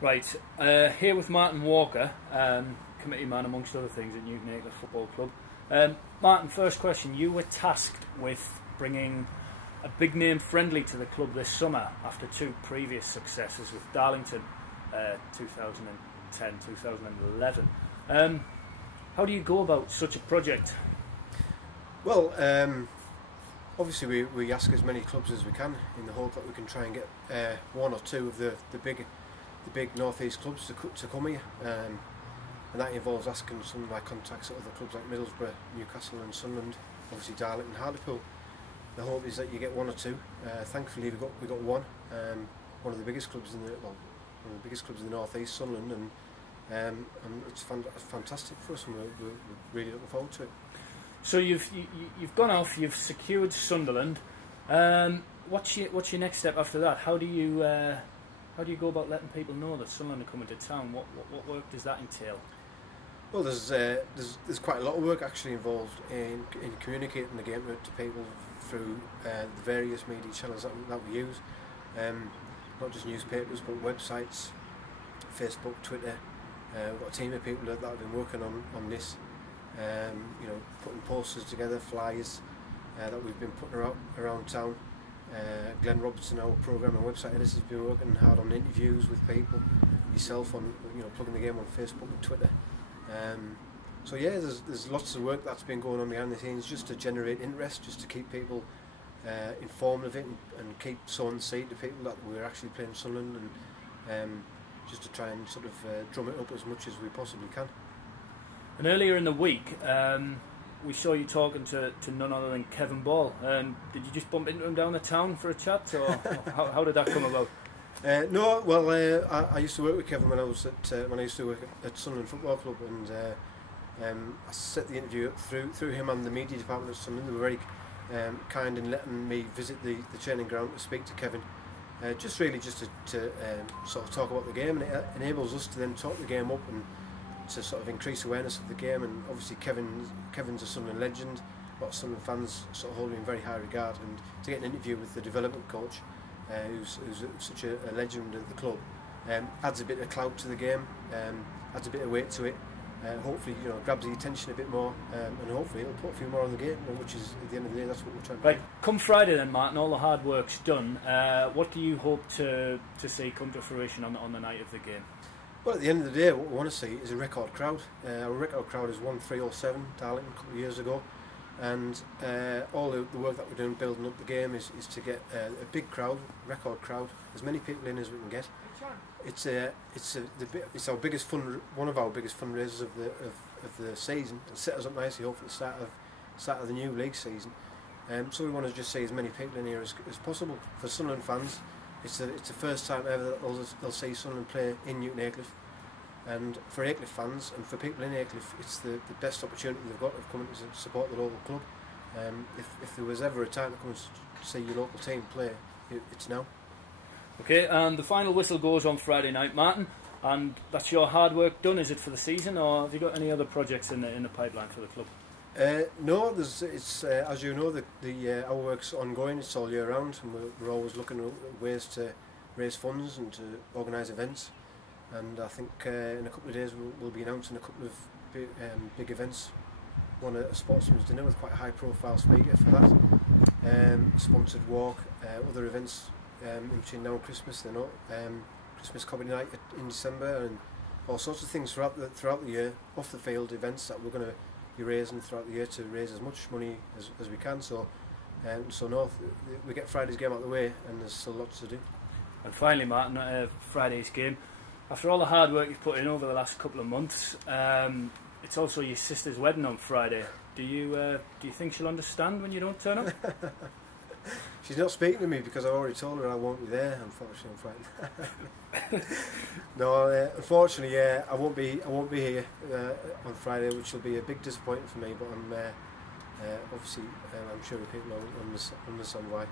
Right, here with Martin Walker, committee man amongst other things at Newton Aycliffe Football Club. Martin, first question. You were tasked with bringing a big name friendly to the club this summer after two previous successes with Darlington 2010, 2011. How do you go about such a project? Well, obviously we ask as many clubs as we can in the hope that we can try and get one or two of the big North East clubs to come here, and that involves asking some of my contacts at other clubs like Middlesbrough, Newcastle and Sunderland, obviously Darlington, Hartlepool. The hope is that you get one or two. Thankfully we got one of the biggest clubs in the North East, Sunderland, and it's fantastic for us, and we're really looking forward to it. So you've gone off, you've secured Sunderland. What's your next step after that? How do you go about letting people know that Sunderland are coming to town? What work does that entail? Well, there's quite a lot of work actually involved in communicating the game to people through the various media channels that we use, not just newspapers but websites, Facebook, Twitter. We've got a team of people that have been working on this. Putting posters together, flyers that we've been putting around town. Glenn Robertson, our programme and website editor, has been working hard on interviews with people. Yourself on plugging the game on Facebook and Twitter. So yeah, there's lots of work that's been going on behind the scenes just to generate interest, just to keep people informed of it, and keep sowing the seed to people that we're actually playing Sunderland, and just to try and sort of drum it up as much as we possibly can. And earlier in the week, we saw you talking to none other than Kevin Ball. Did you just bump into him down the town for a chat, or how did that come about? No, well, I used to work with Kevin when I used to work at Sunderland Football Club, and I set the interview up through him and the media department at Sunderland. They were very kind in letting me visit the training ground to speak to Kevin. Just to sort of talk about the game, and it enables us to then talk the game up and to sort of increase awareness of the game. And obviously Kevin's a Sunderland legend. A lot of Sunderland fans sort of hold him in very high regard, and to get an interview with the development coach, who's such a legend at the club, adds a bit of clout to the game, adds a bit of weight to it. Hopefully, grabs the attention a bit more, and hopefully it'll put a few more on the game, which is, at the end of the day, that's what we're trying to do. Right, come Friday then, Martin, all the hard work's done. What do you hope to see come to fruition on the night of the game? Well, at the end of the day, what we want to see is a record crowd. Our record crowd is 1,307 Darlington a couple of years ago, and all the work that we're doing building up the game is to get a big crowd, record crowd, as many people in as we can get. It's our biggest one of our biggest fundraisers of the season, and set us up nicely, hopefully at the start of the new league season. So we want to just see as many people in here as possible. For Sunderland fans, it's the first time ever that they'll see Sunderland play in Newton Aycliffe, and for Aycliffe fans and for people in Aycliffe, it's the best opportunity they've got of coming to support the local club. If there was ever a time to come and see your local team play, it's now. Okay, and the final whistle goes on Friday night, Martin, and that's your hard work done, is it, for the season, or have you got any other projects in the pipeline for the club? No, as you know, our work's ongoing. It's all year round, and we're always looking at ways to raise funds and to organise events. And I think in a couple of days we'll be announcing a couple of big events. One a sportsman's dinner with quite a high-profile speaker for that. Sponsored walk, other events in between now and Christmas. Christmas comedy night in December, and all sorts of things throughout the year, off the field events that we're going to be raising throughout the year to raise as much money as we can. So no, we get Friday's game out of the way, and there's still lots to do. And finally, Martin, Friday's game. After all the hard work you've put in over the last couple of months, it's also your sister's wedding on Friday. Do you think she'll understand when you don't turn up? She's not speaking to me because I've already told her I won't be there, unfortunately, on Friday. No, unfortunately, I won't be here on Friday, which will be a big disappointment for me. But I'm obviously, I'm sure the people will understand why.